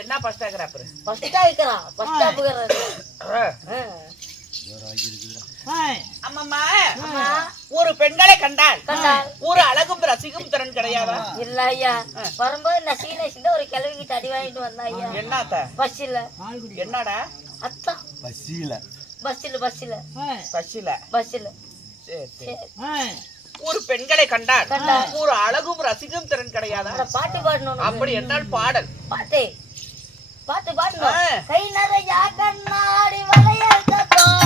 என்ன பஸ்டாகிராஃபர் அம்மம்மா ஒரு பெண்களை கண்டால் ஒரு அழகும் ரசிக்கும் திறன் கிடையாதா? இல்ல ஐயா, வரும்போது நசீன ஒரு கிழவி கிட்ட அடி வாங்கிட்டு வந்தா ஐயா. என்னத்த பஸ்ல? என்னடா அத்தா பஸ்ஸில பஸ்ல பஸ்ல பஸ்ல பஸ்ல. சரி ஒரு பெண்களை கண்டால் ஒரு அழகும் ரசிக்கும் திறன் கிடையாதா? பாட்டு பாடணும். அப்படி என்றால் பாடல் பாட்டு பாட்டு பாடணும். கை நிறைய கண்ணாடி வளையல் தத்தம்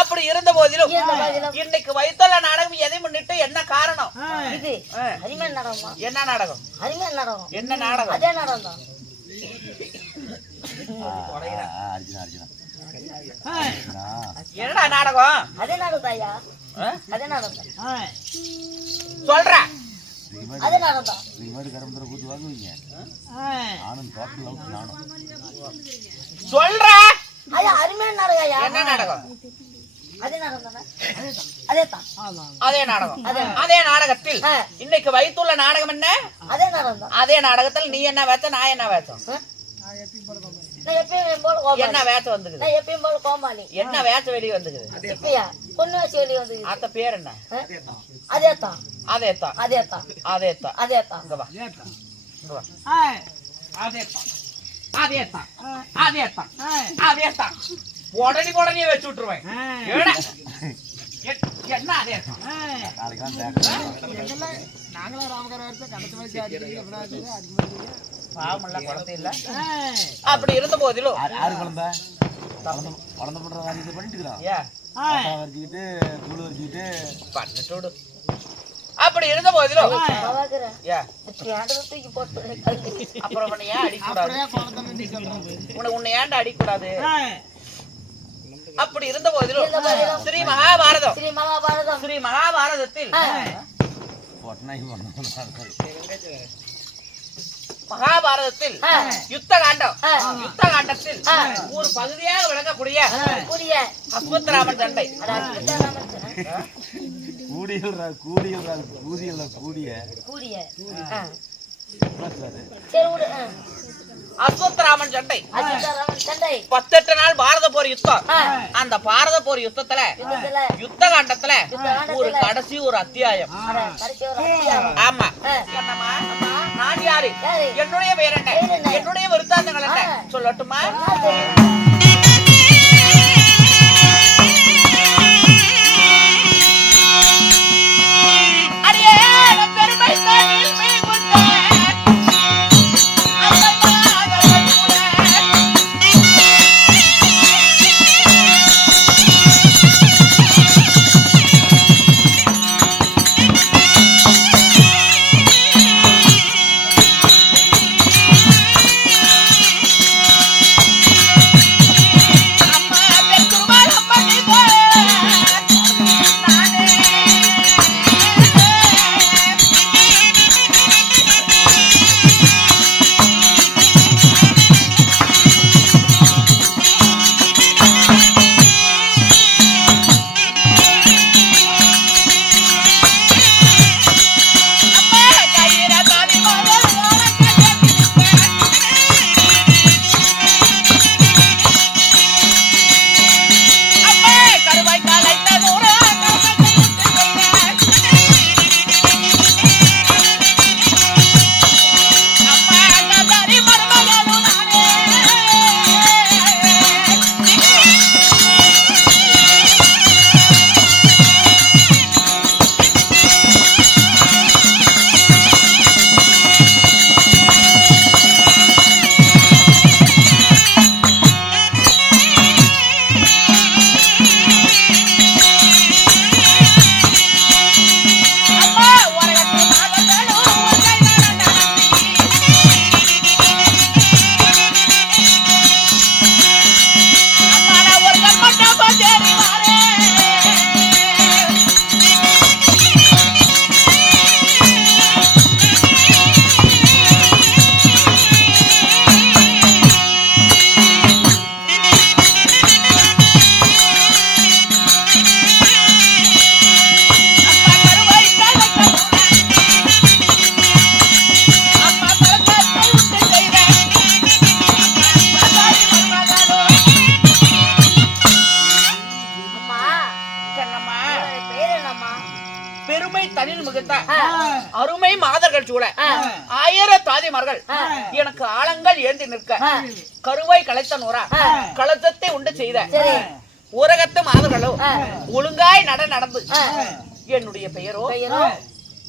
அப்படி இருந்த போதிலும் இன்னைக்கு வைத்துள்ள நாடகம் எதை முன்னிட்டு என்ன காரணம்? இது அரிமேல் நாடகமா? என்ன நாடகம்? அரிமேல் நாடகம். என்ன நாடகம்? அதே நாடகம் தான். என்னடா நாடகம்? அதே நாடகம் ஐயா, அதே நாடகம் சொல்ற. அதே நாடகம் தான். சொல்ற ஐயா, அரிமேல் நாடகம் ஐயா. என்ன நாடகம்? அதே நாடகம் தானே? அதே தான். அதே நாடகம். அதே நாடகத்தில் இன்னைக்கு வைத்துள்ள நாடகம் என்ன? அதே நாடகம் தான். அதே நாடகத்தில் நீ என்ன வேச்ச, நான் என்ன வேச்சம்? என்ன வேச்ச வந்துக்குது? எப்பயும் போல கோமாளி. என்ன வேச்ச வெளியே வந்துக்குது? இப்பயா பொண்ணு வேச்ச வெளியே வந்துக்குது. அத்த பேர் என்ன? அதே தான். அதே தான். அதே தான். அதே தான். அதே தான். இங்க வா. இங்க வா. அதே தான். அதே தான். அதே தான். அதே தான். உடனே வச்சு விட்டுருவேன். என்ன அதே தான்? நாங்களும் ராமகாரம் பாவமெல்லாம் குழந்தை இல்ல. அப்படி இருந்த போதிலும் யாரு குழந்தை குழந்தை பண்ற காரியத்தை பண்ணிட்டு பண்ணிட்டு அப்படி இருந்த போதிலும் அப்புறம் உன்னை ஏன் அடிக்கூடாது? உன்னை ஏன்டா அடிக்கூடாது? அப்படி இருந்த போதிலும் ஸ்ரீ மகாபாரதம் ஸ்ரீ மகாபாரதத்தில் மகாபாரதத்தில் யுத்த காண்டத்தில் ஒரு பகுதியாக விளங்கக்கூடிய அஸ்வத்ராமன் சண்டை. அஸ்வத்ராமன் சண்டை 18 நாள் பாரத போர் யுத்தம். அந்த பாரத போர் யுத்தத்துல யுத்த காண்டத்துல ஒரு கடைசி ஒரு அத்தியாயம். ஆமா, நான் யாரு, என்னுடைய பெயர் என்ன, என்னுடைய விருத்தாந்தங்கள் என்ன சொல்லட்டுமா? சூழ 1000 தாதிமார்கள் எனக்கு ஆழங்கள் ஏந்தி நிற்க கருவை களைத்த நூறா கலசத்தை உண்டு செய்த ஊரகத்து மாதர்களோ ஒழுங்காய் நடந்து என்னுடைய பெயரோ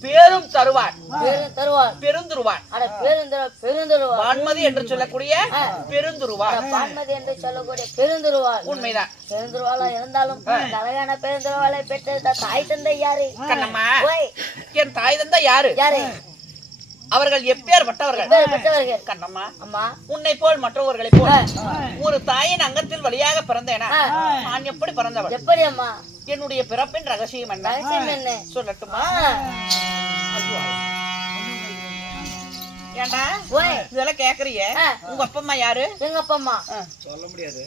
பேரும் தருவான் பெருந்துருவான் பான்மதி என்று சொல்லக்கூடிய பெருந்துருவான் உண்மைதான். பெருந்துருவாளா இருந்தாலும் அழகான பெருந்துருவாளை பெற்ற தாய் தந்தை யாரு? கண்ணம்மா, என் தாய் தந்தை யாரு? அவர்கள் எப்பேற்பட்டவர்கள்? கண்ணம்மா, அம்மா, உன்னை போல் மற்றவர்களை போல் ஒரு தாயின் அங்கத்தில் வழியாக பிறந்தேனா? நான் எப்படி பிறந்தவள்? எப்படி அம்மா? என்னுடைய பிறப்பின் ரகசியம் என்ன சொல்லட்டுமா? ஏண்டா இதெல்லாம் கேக்குறிய? உங்க அப்பா அம்மா யாரு? எங்க அப்பா அம்மா சொல்ல முடியாது.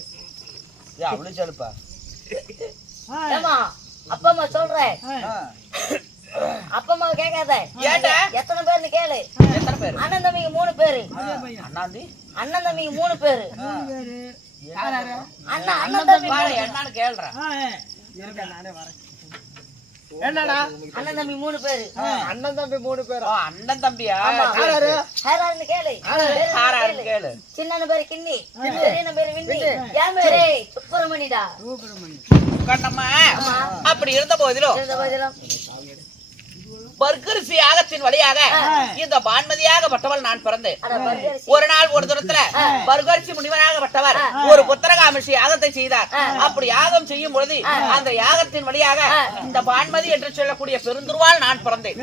அவ்வளவு சொல்லுப்பா. அப்பா அம்மா சொல்றேன். அப்பா அம்மா கேட்காத. எத்தனை பேர்னு கேளு. எத்தனை பேரு? அண்ணன் தம்பிக்கு 3 பேரு. அண்ணன் தம்பிக்கு 3 பேரு. அண்ணன் தம்பி என்னன்னு கேள்றேன். என்னடா அண்ணன் தம்பி 3 பேரு. அண்ணன் தம்பி 3 பேர். அண்ணன் தம்பியா? யாராருன்னு கேளு. சின்ன பேரு கிண்ணி, பெரிய பேரு விண்ணி, என் பேரு சுப்பிரமணிடா. கண்ணம்மா, அப்படி இருந்த போதிலும் பர்கரிசி யாகத்தின் வழியாக இந்த பான்மதியாக பட்டவள் நான் பிறந்தேன். ஒரு நாள் ஒரு தூரத்துல பர்கரிசி முனிவனாக பட்டவர் ஒரு புத்திரகாமிஷி யாகத்தை செய்தார். அப்படி யாகம் செய்யும் பொழுது அந்த யாகத்தின் வழியாக இந்த பான்மதி என்று சொல்லக்கூடிய பெருந்துருவாள் நான் பிறந்தேன்.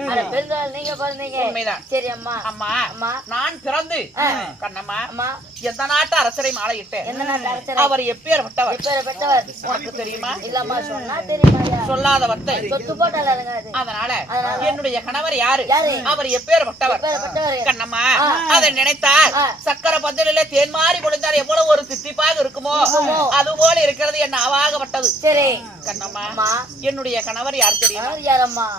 உண்மைதான். சரி அம்மா. அம்மா, நான் பிறந்து கண்ணம்மா எந்த நாட்டு அரசரை மாலையிட்டேன். அவர் எப்பேற்பட்டவர் உனக்கு தெரியுமா? இல்லம்மா, சொன்னா தெரியுமா? சொல்லாத வார்த்தை சொத்து போட்டால இருக்காது. அதனால என்னுடைய கணவர் யாரு? அவர் எப்பேற்பட்டவர்? கண்ணம்மா, அதை நினைத்தால் சக்கர பந்தலிலே தேன் மாறி பொழிந்தால் எவ்வளவு ஒரு தித்திப்பாக இருக்குமோ அது போல இருக்கிறது என் ஆவாகப்பட்டது. சரி கண்ணம்மா, என்னுடைய கணவர் யார் தெரியுமா? யாரம்மா?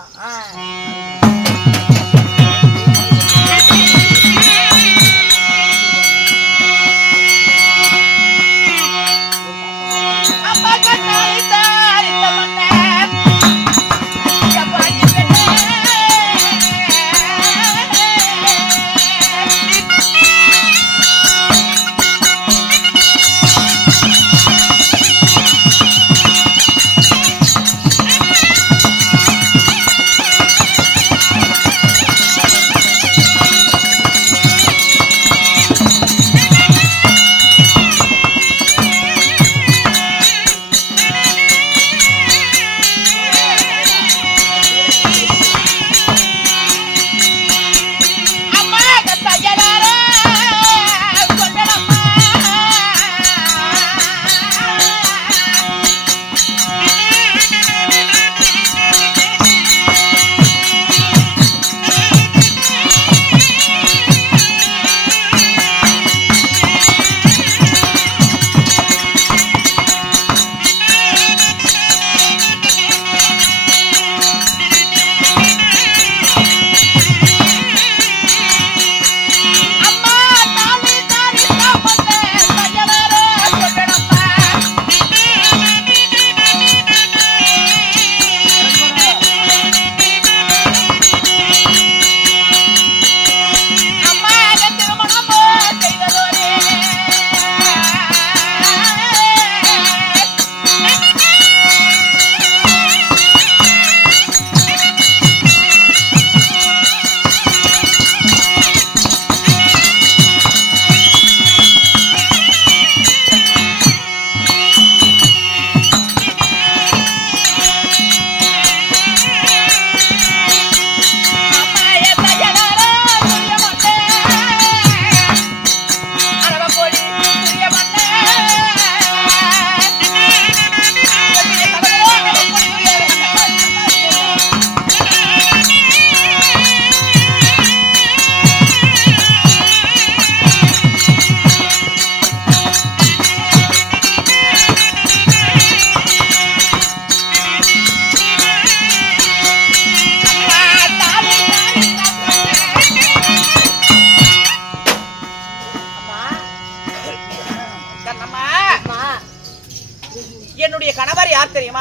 என்னுடைய கணவர் யார் தெரியுமா?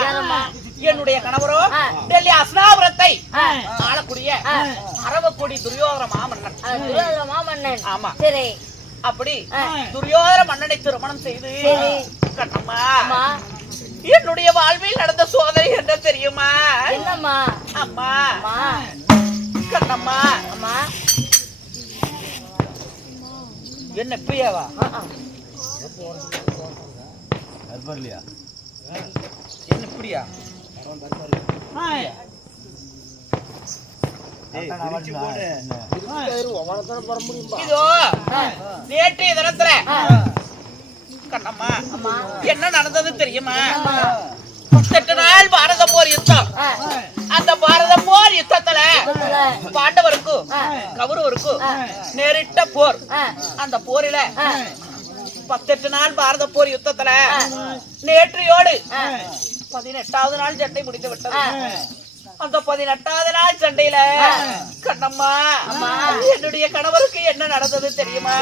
என்னுடைய கணவரோ டெல்லி அஸ்னாபுரத்தை ஆளக்கூடிய அரவக்கொடி துரியோதன மாமன்னன். துரியோதன மாமன்னன். ஆமா. சரி. அப்படி துரியோதன மன்னனை திருமணம் செய்து கண்ணம்மா என்னுடைய வாழ்வில் நடந்த சோதனை என்ன தெரியுமா? என்னம்மா? அம்மா கண்ணம்மா அம்மா என்ன பிரியாவா? என்ன பிரியா? இதோ நேற்றைய தினத்துல கண்ணம்மா என்ன நடந்தது தெரியுமா? 18 நாள் பாரத போர் யுத்தம். அந்த பாரத போர் யுத்தத்துல பாண்டவருக்கும் கௌரவருக்கும் நேரிட்ட போர். அந்த போரில 18 நாள் பாரத போர் யுத்தத்துல நேற்றையோடு 18வது நாள் சண்டை முடித்து விட்டது. அந்த 18வது நாள் சண்டையில கண்ணம்மா என்னுடைய கணவருக்கு என்ன நடந்தது தெரியுமா?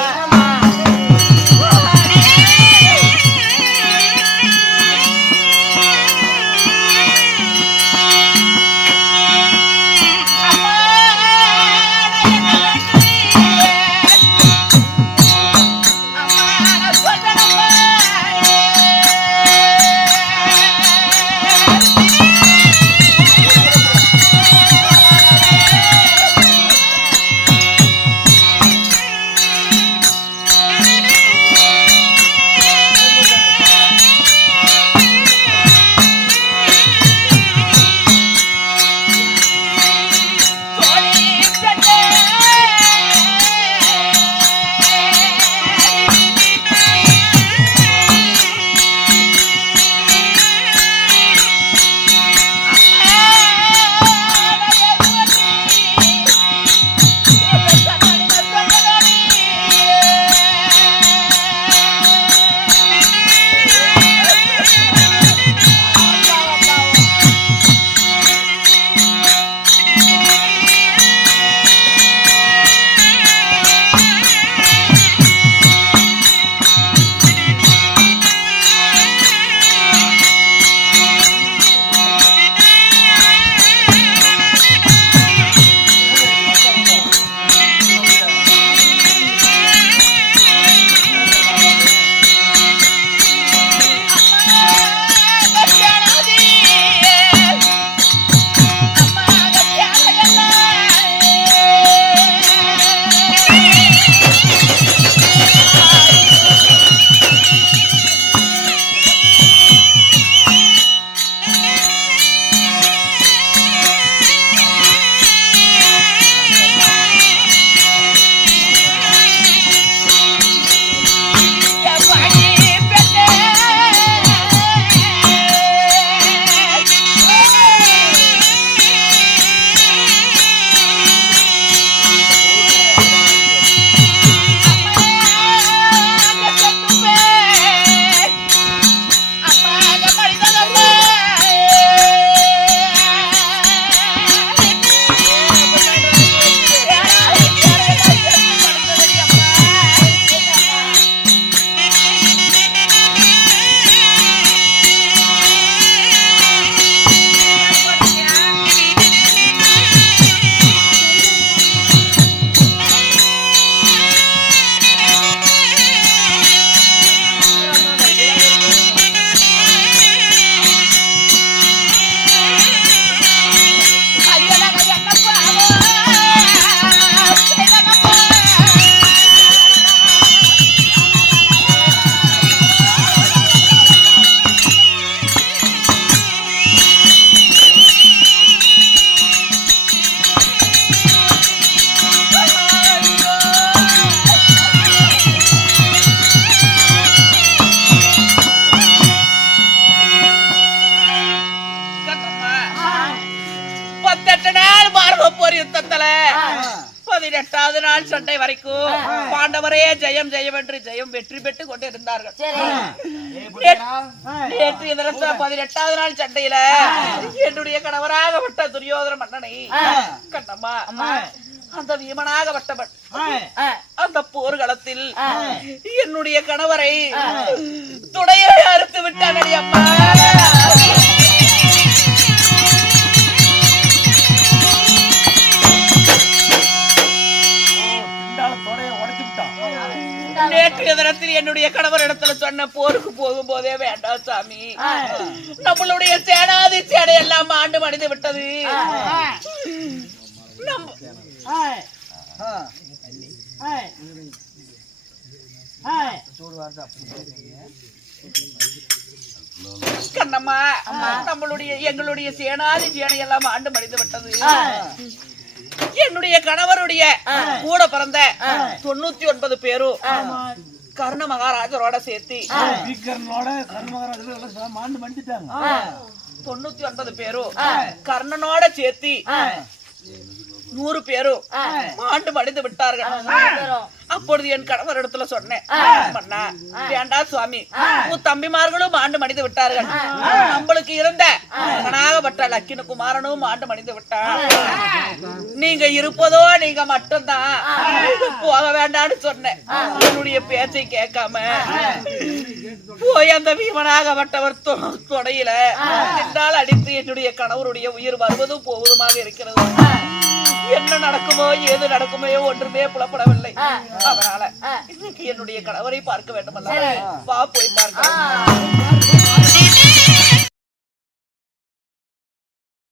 யுத்தத்துல 18வது நாள் சண்டை வரைக்கும் பாண்டவரே ஜெயம் ஜெயம் என்று ஜெயம் வெற்றி பெற்று கொண்டிருந்தார்கள். நேற்று 18வது நாள் சண்டையில என்னுடைய கணவராகப்பட்ட துரியோதன மன்னனை கண்ணம்மா அந்த வீமனாகப்பட்டவன் அந்த போர்க்களத்தில் என்னுடைய கணவரை துடையை அறுத்து விட்டானடி அம்மா. நேற்றைய தினத்தில் என்னுடைய கணவர் இடத்துல சொன்ன போருக்கு போகும் போதே வேண்டாம் சாமி, நம்மளுடைய சேனாதி சேனை எல்லாம் ஆண்டு மடிந்து விட்டது. கண்ணம்மா, எங்களுடைய சேனாதி சேனை எல்லாம் ஆண்டு மடிந்து விட்டது. என்னுடைய கணவருடைய கூட பிறந்த 99 பேரும் கர்ண மகாராஜரோட சேர்த்து 99 பேரும் கர்ணனோட சேர்த்து 100 பேரும் ஆண்டு மடிந்து விட்டார்கள். அப்பொழுது என் கணவர் இடத்துல சொன்னேன், வேண்டாம் சுவாமி, உன் தம்பிமார்களும் ஆண்டு மடிந்து விட்டார்கள், நம்மளுக்கு இருந்த மகனாகப்பட்ட லக்கின குமாரனும் ஆண்டு மடிந்து விட்டார், நீங்க இருப்பதோ நீங்க மட்டும்தான், போக வேண்டாம்னு சொன்னேன். என்னுடைய பேச்சை கேட்காம போய் அந்த வீமனாகப்பட்டவர் தொடையில என்னால் அடித்து என்னுடைய கணவருடைய உயிர் வருவதும் போவதுமாக இருக்கிறது. என்ன நடக்குமோ ஏது நடக்குமோ ஒன்றுமே புலப்படவில்லை. அதனால இன்னைக்கு என்னுடைய கணவரை பார்க்க வேண்டும். வா போய் பார்க்கலாம்.